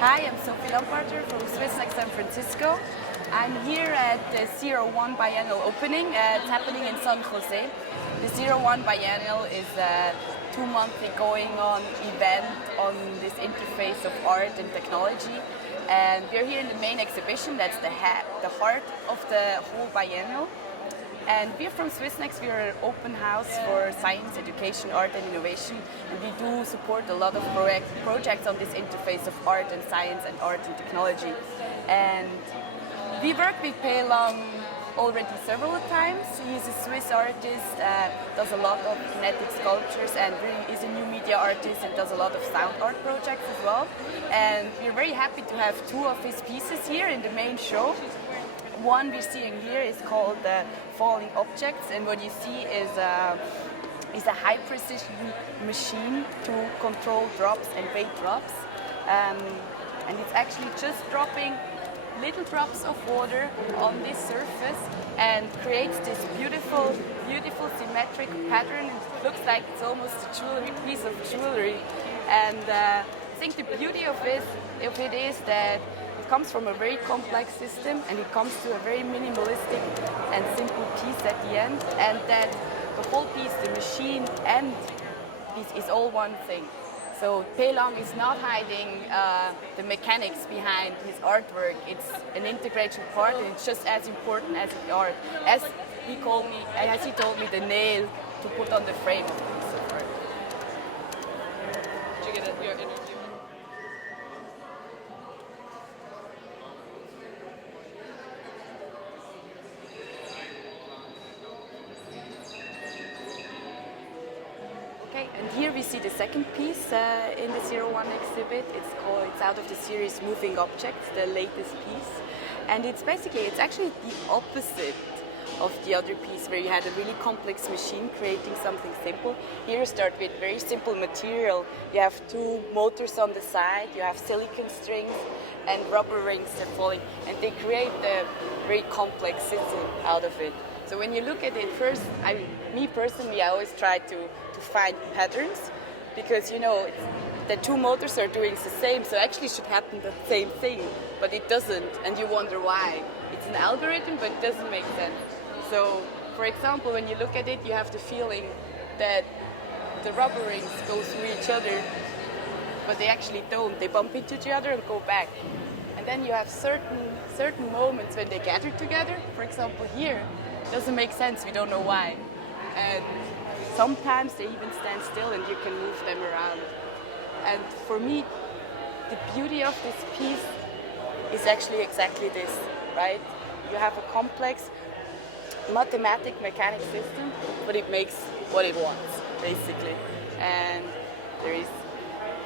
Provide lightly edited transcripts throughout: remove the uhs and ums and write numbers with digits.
Hi, I'm Sophie Lamparter from Swissnex San Francisco. I'm here at the ZERO1 Biennial opening. It's happening in San Jose. The ZERO1 Biennial is a 2-monthly going on event on this interface of art and technology. And we're here in the main exhibition, that's the heart of the whole biennial. And we're from Swissnex, we're an open house for science, education, art and innovation. And we do support a lot of projects on this interface of art and science and art and technology. And we work with Pei Lang already several times. He's a Swiss artist, does a lot of kinetic sculptures and really is a new media artist and does a lot of sound art projects as well. And we're very happy to have 2 of his pieces here in the main show. One we're seeing here is called Falling Objects, and what you see is a high precision machine to control drops and weight drops. And it's actually just dropping little drops of water on this surface and creates this beautiful symmetric pattern. It looks like it's almost a piece of jewelry. And I think the beauty of it is that it comes from a very complex system and it comes to a very minimalistic and simple piece at the end, and that the whole piece, the machine and this is all one thing. So Pei Lang is not hiding the mechanics behind his artwork. It's an integration part and it's just as important as the art. As he told me, the nail to put on the frame of the piece of art. Did you get your interview? Okay, and here we see the second piece in the ZERO1 exhibit. It's out of the series Moving Objects, the latest piece. And it's actually the opposite of the other piece where you had a really complex machine creating something simple. Here you start with very simple material. You have 2 motors on the side, you have silicon strings and rubber rings that falling, and they create a very complex system out of it. So when you look at it first, me personally, I always try to find patterns, because the 2 motors are doing the same, so actually should happen the same thing, but it doesn't, and you wonder why. It's an algorithm, but it doesn't make sense. So, for example, when you look at it, you have the feeling that the rubber rings go through each other, but they actually don't. They bump into each other and go back. And then you have certain moments when they gather together. For example, here, it doesn't make sense. We don't know why. And sometimes they even stand still and you can move them around. And for me, the beauty of this piece is actually exactly this, right? You have a complex mathematic mechanic system, but it makes what it wants, basically. And there is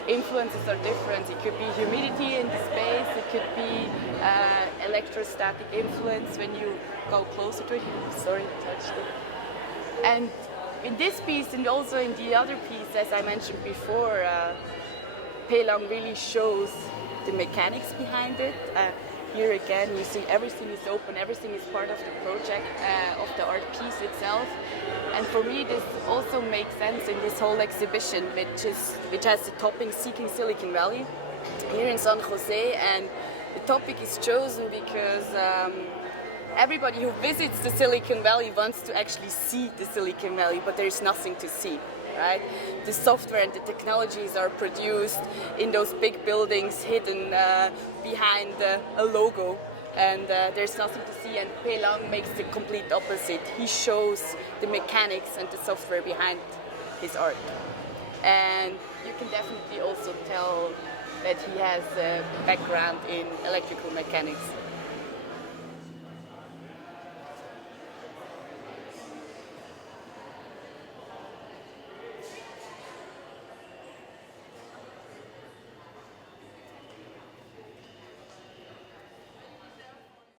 influences are different. It could be humidity in the space, it could be electrostatic influence when you go closer to it. Sorry, touched it. And in this piece and also in the other piece, as I mentioned before, Pei Lang really shows the mechanics behind it. Here again, you see everything is open, everything is part of the project, of the art piece itself. And for me, this also makes sense in this whole exhibition, which has the topic Seeking Silicon Valley here in San Jose. And the topic is chosen because everybody who visits the Silicon Valley wants to actually see the Silicon Valley, but there's nothing to see, right? The software and the technologies are produced in those big buildings hidden behind a logo, and there's nothing to see, and Pei Lang makes the complete opposite. He shows the mechanics and the software behind his art. And you can definitely also tell that he has a background in electrical mechanics.